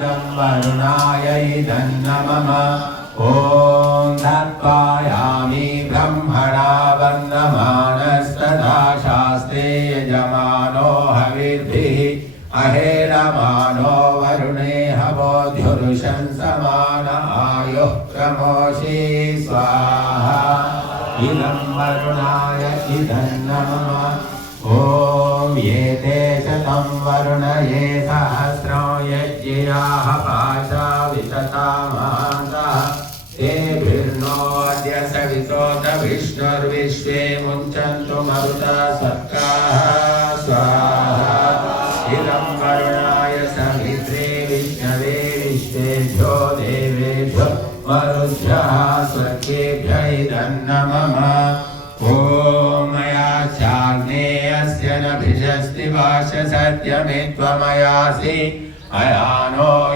इदं वरुणाय इदन्नमः ॐ दत्पायामि ब्रह्मणा वन्दमानस्तदा शास्त्रे यजमानो हविर्भिः अहेलमानो वरुणे हवोद्युरुशंसमान आयुः प्रमोषि स्वाहा इदं वरुणाय इदन्नमः ॐ ये ते शतं वरुण ये सहस्रो यज्ञियाः पाशा विशतामासः तेभिर्नो अद्य सवितोत विष्णुर्विश्वे मुञ्चन्तु मरुता सत्काः स्वाहा इदं वरुणाय सवित्रे विष्णवे विश्वेभ्यो देवेभ्यो मरुभ्यः स्वर्गेभ्य इदन्नमः ॐ मया चाग्नेयस्य न भिषस्ति वाश सत्यमे त्वमयासि अयानो